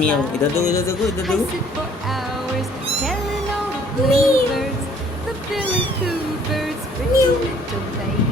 Meow. इधर देखो इधर देखो इधर I देखो. sit for hours telling all the bluebirds, the billy coo birds, pretty little baby